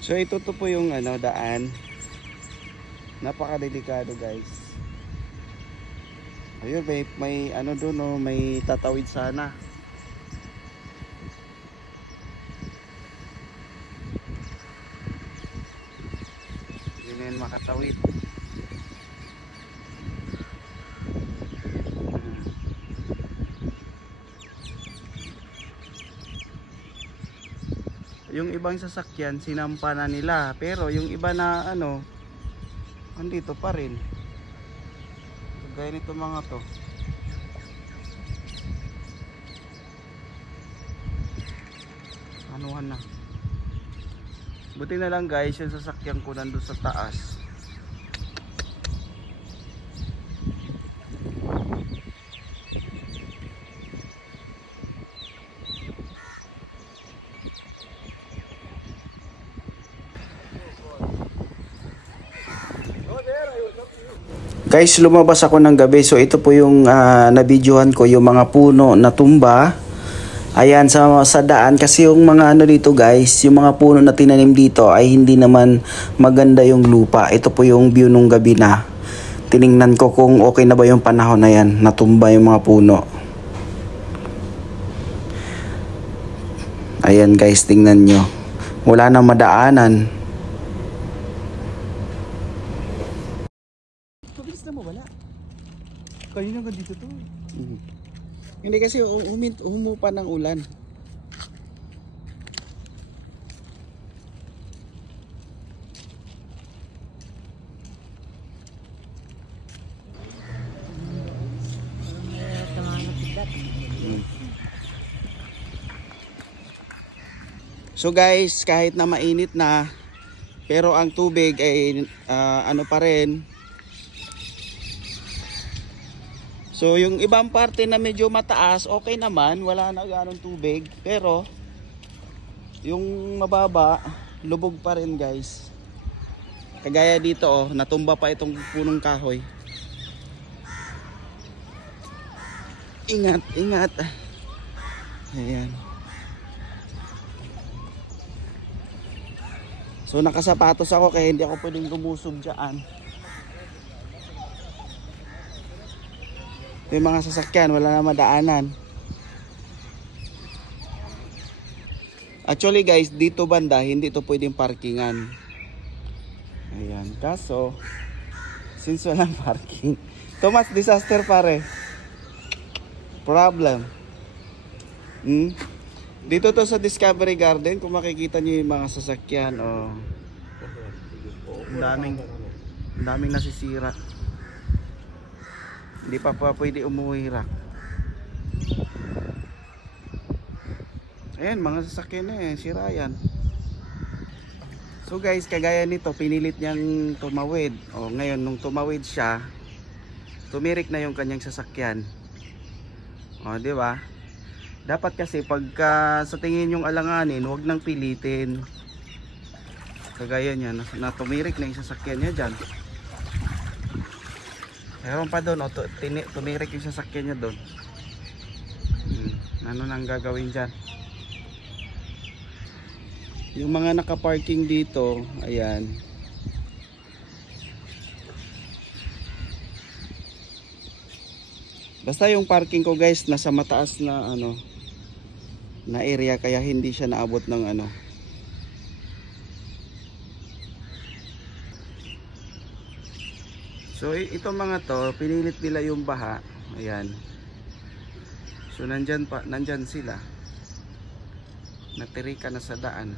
So ito to po yung ano, daan. Napakadelikado guys. Ayun, may ano doon, no, may tatawid sana. Hindi na yan makatawid. Yung ibang sasakyan sinampa na nila, pero yung iba na ano, andito pa rin. Gaya nito mga to. Anuhan na. Buti na lang guys, yung sasakyan ko nandun sa taas. Guys, lumabas ako ng gabi. So ito po yung nabidyohan ko, yung mga puno na tumba. Ayan, sa daan. Kasi yung mga ano dito guys, yung mga puno na tinanim dito ay hindi naman maganda yung lupa. Ito po yung view nung gabi na. Tiningnan ko kung okay na ba yung panahon na yan. Natumba yung mga puno. Ayan guys, tingnan nyo. Wala nang madaanan. Pabilis na mawala. Kanina nga dito to. Hindi kasi humupa ng ulan. So guys, kahit na mainit na, pero ang tubig ay ano pa rin. So yung ibang parte na medyo mataas, okay naman, wala na ganong tubig. Pero yung mababa, lubog pa rin guys. Kagaya dito oh, natumba pa itong punong kahoy. Ingat, ingat. Ayan. So nakasapatos ako kaya hindi ako pwedeng lumusog dyan. Yung mga sasakyan, wala na madaanan. Actually guys, dito banda, hindi ito pwedeng parkingan. Ayan, kaso, since walang parking, too much disaster pare. Problem. Dito to sa Discovery Garden, kung makikita nyo yung mga sasakyan, oh, ang daming nasisira. Hindi pa pwede umuwirak. Ayan, mga sasakyan na eh, sira yan. So guys, kagaya nito, pinilit niyang tumawid. O ngayon, nung tumawid siya, tumirik na yung kanyang sasakyan. O, di ba? Dapat kasi pagka sa tingin yung alanganin, huwag nang pilitin. Kagaya niya, na tumirik na yung sasakyan niya dyan. Meron pa doon, tumirik yung sasakyan niya doon. Ano nang gagawin dyan? Yung mga nakaparking dito, ayan. Basta yung parking ko guys, nasa mataas na ano, na area, kaya hindi siya naabot ng ano. So itong mga to, pinilit nila yung baha. Ayan. So nandyan sila. Natirika na sa daan.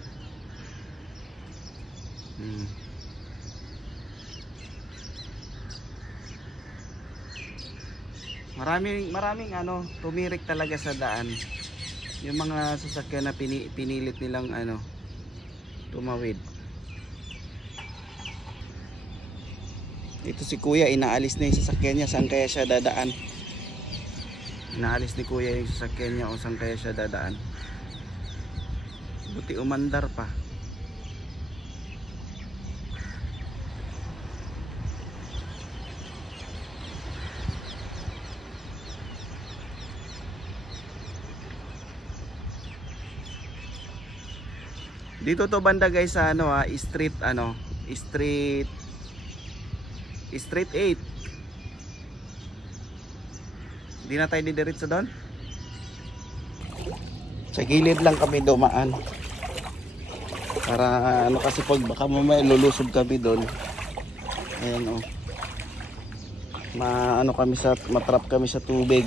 Maraming ano, tumirik talaga sa daan. Yung mga sasakyan na pinilit nilang ano, tumawid. Ito si kuya, inaalis na yung sasakyan niya. Saan kaya siya dadaan? Inaalis ni kuya yung sasakyan niya, o saan kaya siya dadaan? Buti umandar pa. Dito to banda guys sa ano street street 8. Hindi na tayo didiretso doon. Sa gilid lang kami dumaan. Para ano kasi pag baka mamaya lulusog kami doon. Ayan oh. Matrap kami sa tubig.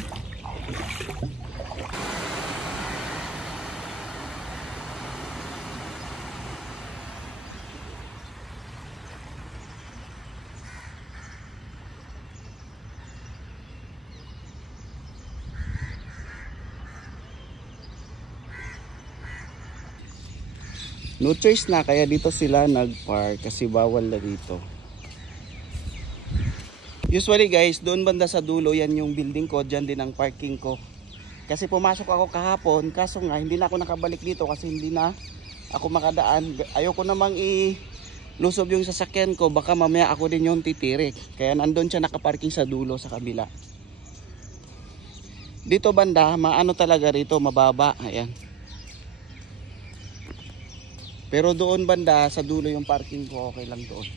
No choice na kaya dito sila nagpark kasi bawal na dito. Usually guys, doon banda sa dulo yan yung building ko, dyan din ang parking ko. Kasi pumasok ako kahapon, kaso nga hindi na ako nakabalik dito kasi hindi na ako makadaan. Ayoko namang ilusob yung sasakyan ko, baka mamaya ako din yung titirik. Kaya nandun siya nakaparking sa dulo sa kabila. Dito banda, maano talaga rito, mababa. Ayan. Pero doon banda, sa dulo yung parking ko, okay lang doon.